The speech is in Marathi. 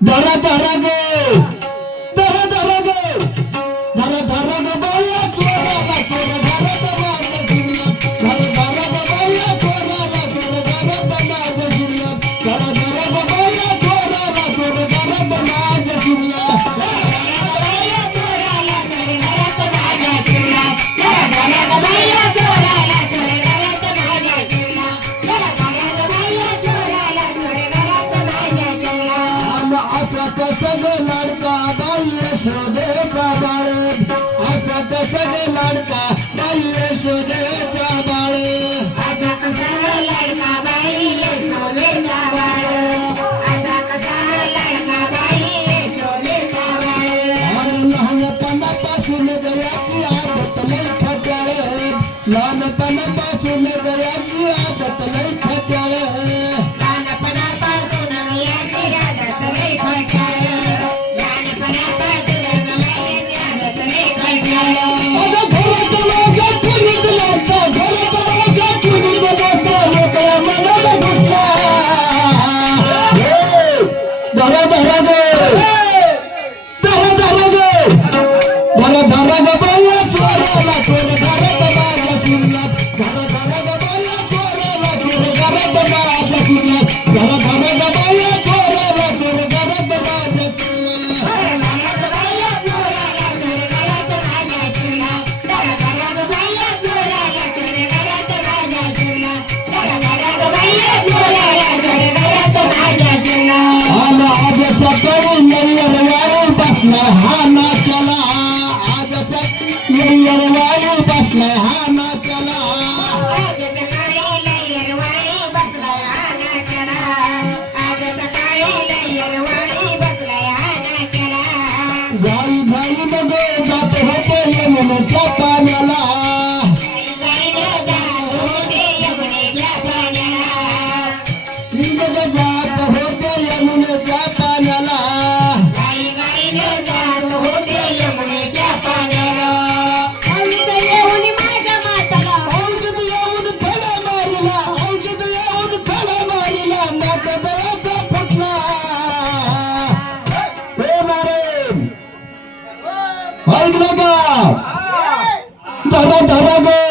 धरा धरा गो धरा धरा गो धरा धरा गो बाया चोराला चोर धरा धरा दुनिया धरा धरा गो बाया चोराला चोर धरा धरा दुनिया धरा धरा गो बाया चोराला चोर धरा धरा दुनिया बाया चोराला चोर धरा धरा दुनिया धरा धरा गो बाया चोराला चोर धरा धरा दुनिया धरा धरा गो बाया चोराला चोर धरा धरा दुनिया असा कसं लाडका बाई यशोदेचा बाळ असा कसं लाडका बाई यशोदेचा बाळ असा कसं लाडका बाई यशोदेचा बाळ असा कसं लाडका बाई यशोदेचा बाळ लहानपणापासून गयाची आदत लई खट्याळ लहानपणापासून गयाची आदत लई खट्याळ हा नाचला आज लयरवाडी बसलाय हा नाचला आज सकाळी लयरवाडी बसलाय हा नाचला आज सकाळी लयरवाडी बसलाय हा नाचला गाई गाई मध्ये जात होते यमुनेच्या पाण्याला गाई गाई जात होते यमुनेच्या पाण्याला जात होते यमुनेच्या पाण्याला धरा धरा गो